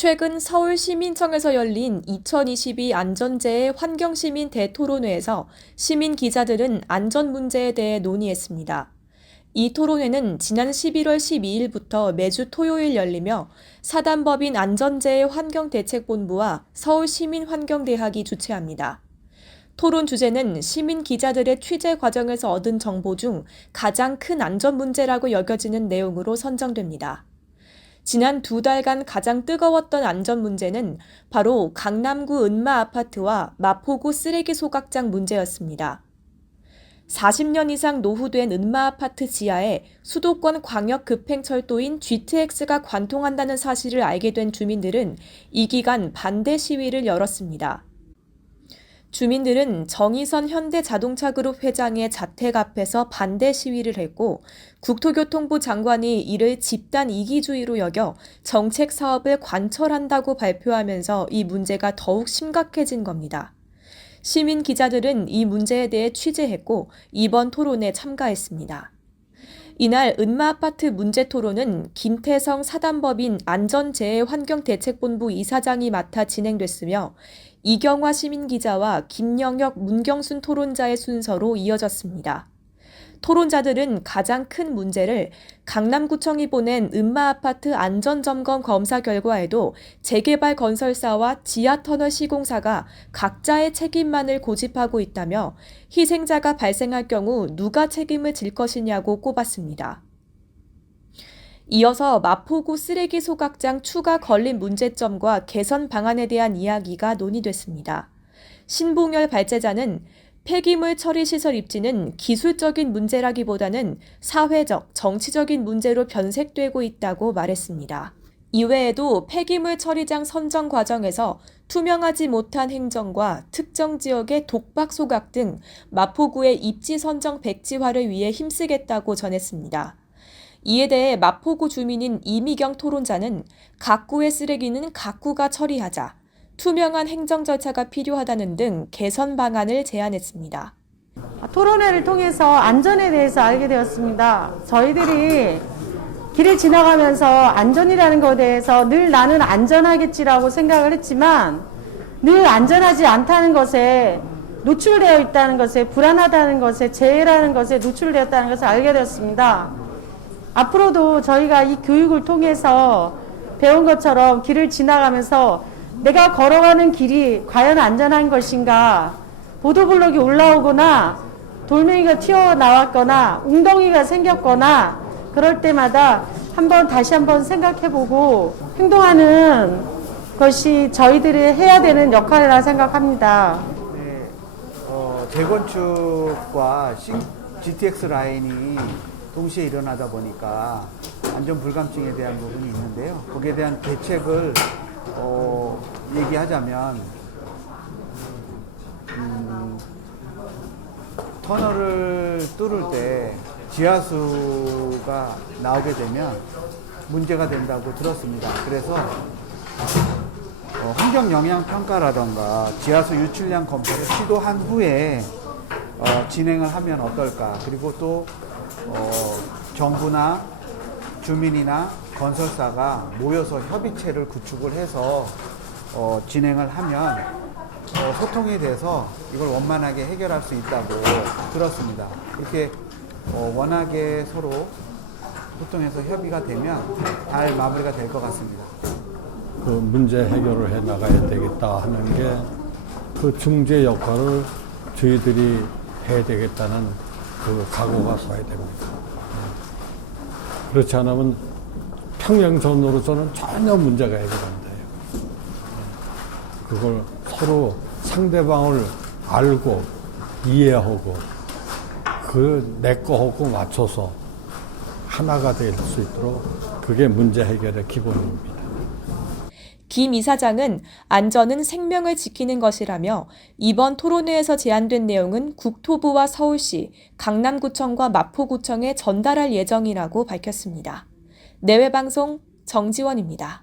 최근 서울시민청에서 열린 2022 안전재해 환경시민 대토론회에서 시민 기자들은 안전 문제에 대해 논의했습니다. 이 토론회는 지난 11월 12일부터 매주 토요일 열리며 사단법인 안전재해 환경대책본부와 서울시민환경대학이 주최합니다. 토론 주제는 시민 기자들의 취재 과정에서 얻은 정보 중 가장 큰 안전 문제라고 여겨지는 내용으로 선정됩니다. 지난 2달간 가장 뜨거웠던 안전 문제는 바로 강남구 은마아파트와 마포구 쓰레기 소각장 문제였습니다. 40년 이상 노후된 은마아파트 지하에 수도권 광역급행철도인 GTX가 관통한다는 사실을 알게 된 주민들은 이 기간 반대 시위를 열었습니다. 주민들은 정의선 현대자동차그룹 회장의 자택 앞에서 반대 시위를 했고 국토교통부 장관이 이를 집단 이기주의로 여겨 정책 사업을 관철한다고 발표하면서 이 문제가 더욱 심각해진 겁니다. 시민 기자들은 이 문제에 대해 취재했고 이번 토론에 참가했습니다. 이날 은마아파트 문제 토론은 김태성 사단법인 안전재해환경대책본부 이사장이 맡아 진행됐으며 이경화 시민기자와 김영혁, 문경순 토론자의 순서로 이어졌습니다. 토론자들은 가장 큰 문제를 강남구청이 보낸 은마아파트 안전점검 검사 결과에도 재개발 건설사와 지하터널 시공사가 각자의 책임만을 고집하고 있다며 희생자가 발생할 경우 누가 책임을 질 것이냐고 꼽았습니다. 이어서 마포구 쓰레기 소각장 추가 건립 문제점과 개선 방안에 대한 이야기가 논의됐습니다. 신봉열 발제자는 폐기물 처리 시설 입지는 기술적인 문제라기보다는 사회적, 정치적인 문제로 변색되고 있다고 말했습니다. 이외에도 폐기물 처리장 선정 과정에서 투명하지 못한 행정과 특정 지역의 독박 소각 등 마포구의 입지 선정 백지화를 위해 힘쓰겠다고 전했습니다. 이에 대해 마포구 주민인 이미경 토론자는 각 구의 쓰레기는 각 구가 처리하자, 투명한 행정 절차가 필요하다는 등 개선 방안을 제안했습니다. 토론회를 통해서 안전에 대해서 알게 되었습니다. 저희들이 길을 지나가면서 안전이라는 것에 대해서 늘 나는 안전하겠지라고 생각을 했지만 늘 안전하지 않다는 것에 노출되어 있다는 것에, 불안하다는 것에, 재해라는 것에 노출되었다는 것을 알게 되었습니다. 앞으로도 저희가 이 교육을 통해서 배운 것처럼 길을 지나가면서 내가 걸어가는 길이 과연 안전한 것인가, 보도블록이 올라오거나 돌멩이가 튀어나왔거나 웅덩이가 생겼거나 그럴 때마다 다시 한번 생각해보고 행동하는 것이 저희들이 해야 되는 역할이라 생각합니다. 네, 재건축과 GTX 라인이 동시에 일어나다 보니까 안전 불감증에 대한 부분이 있는데요. 거기에 대한 대책을 얘기하자면 터널을 뚫을 때 지하수가 나오게 되면 문제가 된다고 들었습니다. 그래서 환경영향평가라던가 지하수 유출량 검사를 시도한 후에 진행을 하면 어떨까. 그리고 또 정부나 주민이나 건설사가 모여서 협의체를 구축을 해서 진행을 하면 소통이 돼서 이걸 원만하게 해결할 수 있다고 들었습니다. 이렇게 원하게 서로 소통해서 협의가 되면 잘 마무리가 될 것 같습니다. 그 문제 해결을 해 나가야 되겠다 하는 게 그 중재 역할을 저희들이 해야 되겠다는 그 각오가 서야 됩니다. 그렇지 않으면 평행선으로서는 전혀 문제가 해결 안 돼요. 그걸 서로 상대방을 알고 이해하고 내 거하고 맞춰서 하나가 될 수 있도록 그게 문제 해결의 기본입니다. 김 이사장은 안전은 생명을 지키는 것이라며 이번 토론회에서 제안된 내용은 국토부와 서울시, 강남구청과 마포구청에 전달할 예정이라고 밝혔습니다. 내외방송 정지원입니다.